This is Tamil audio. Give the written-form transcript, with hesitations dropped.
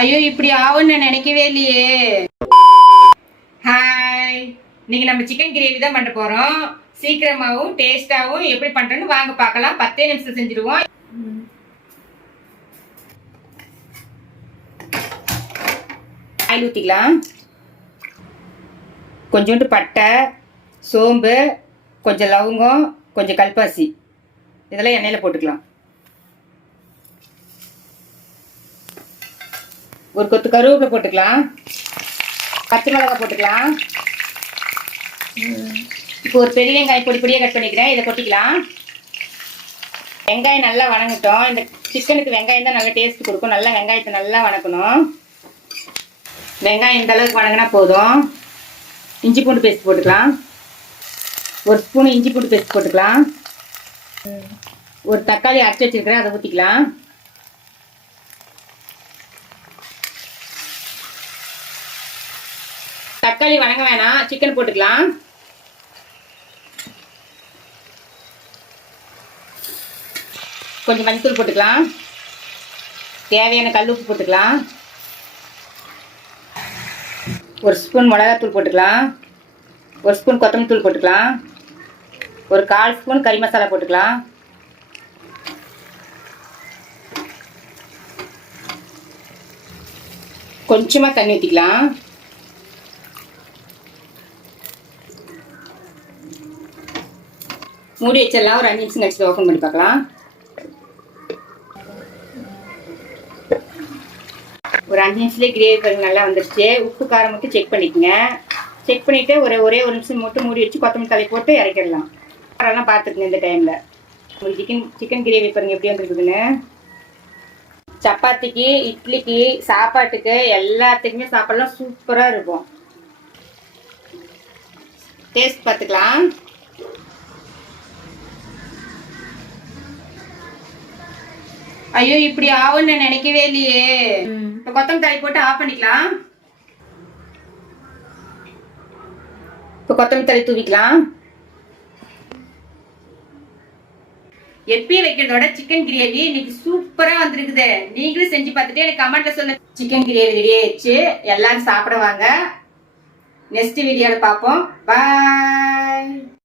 ஐயோ இப்படி ஆகும்னு நான் நினைக்கவே இல்லையே. ஹாய், இன்னைக்கு நம்ம சிக்கன் கிரேவி தான் பண்ண போறோம். சீக்கிரமாவும் டேஸ்டாவும் எப்படி பண்றோன்னு வாங்க பார்க்கலாம். 10 நிமிஷம் செஞ்சிருவோம். ஆயில் ஊற்றிக்கலாம். கொஞ்சோண்டு பட்டை, சோம்பு, கொஞ்சம் லவங்கம், கொஞ்சம் கல்பாசி, இதெல்லாம் எண்ணெயில் போட்டுக்கலாம். ஒரு கொத்து கருவேப்பிலை போட்டுக்கலாம். பச்சை மிளகாய் போட்டுக்கலாம். இப்போ ஒரு பெரிய வெங்காயம் பொடி பொடியாக கட் பண்ணிக்கிறேன், இதை கொட்டிக்கலாம். வெங்காயம் நல்லா வணங்கட்டும். இந்த சிக்கனுக்கு வெங்காயம் தான் நல்லா டேஸ்ட் கொடுக்கும். நல்லா வெங்காயத்தை நல்லா வணக்கணும். வெங்காயம் இந்த அளவுக்கு வணங்கினா போதும். இஞ்சி பூண்டு பேஸ்ட் போட்டுக்கலாம். ஒரு ஸ்பூன் இஞ்சி பூண்டு பேஸ்ட் போட்டுக்கலாம். ஒரு தக்காளி அரைச்சி வச்சிருக்கிறேன், அதை ஊற்றிக்கலாம். தக்காளி வணங்க வேணாம், சிக்கன் போட்டுக்கலாம். கொஞ்சம் மஞ்சள் போட்டுக்கலாம். தேவையான கல் உப்பு போட்டுக்கலாம். ஒரு ஸ்பூன் மிளகாத்தூள் போட்டுக்கலாம். ஒரு ஸ்பூன் கொத்தமல்லி தூள் போட்டுக்கலாம். ஒரு 1/4 ஸ்பூன் கறி மசாலா போட்டுக்கலாம். கொஞ்சமாக தண்ணி ஊற்றிக்கலாம். மூடி வச்சிடலாம். ஒரு 5 நிமிஷம் கழிச்சு ஓப்பன் பண்ணி பார்க்கலாம். ஒரு 5 நிமிஷத்துலேயே கிரேவி பாருங்க நல்லா வந்துருச்சு. உப்பு காரம் மட்டும் செக் பண்ணிக்கோங்க. செக் பண்ணிவிட்டு ஒரே ஒரு நிமிஷம் மட்டும் மூடி வச்சு கொத்தமல்லி தழை போட்டு இறக்கிடலாம். அதெல்லாம் பார்த்துக்குங்க. இந்த டைமில் உங்களுக்கு சிக்கன் கிரேவி பாருங்க எப்படி வந்துருக்குதுன்னு. சப்பாத்திக்கு, இட்லிக்கு, சாப்பாட்டுக்கு எல்லாத்துக்குமே சாப்பாடுலாம் சூப்பராக இருக்கும். டேஸ்ட் பார்த்துக்கலாம். ஐயோ இப்படி ஆகும்னு நான் நினைக்கவே இல்லையே. இப்போ கொத்தமல்லி தழை போட்டு ஆஃப் பண்ணிக்கலாம். இப்போ கொத்தமல்லி தழை தூவிக்கலாம். எப்பயும் வைக்கிறதோட சிக்கன் கிரேவி இன்னைக்கு சூப்பரா வந்திருக்குது. நீங்களும் செஞ்சு பார்த்துட்டு எனக்கு கமெண்ட்ல சொல்லுங்க. சிக்கன் கிரேவி ரெடி ஆயிடுச்சு. எல்லாரும் சாப்பிட வாங்க. நெக்ஸ்ட் வீடியோல பார்ப்போம். பாய்.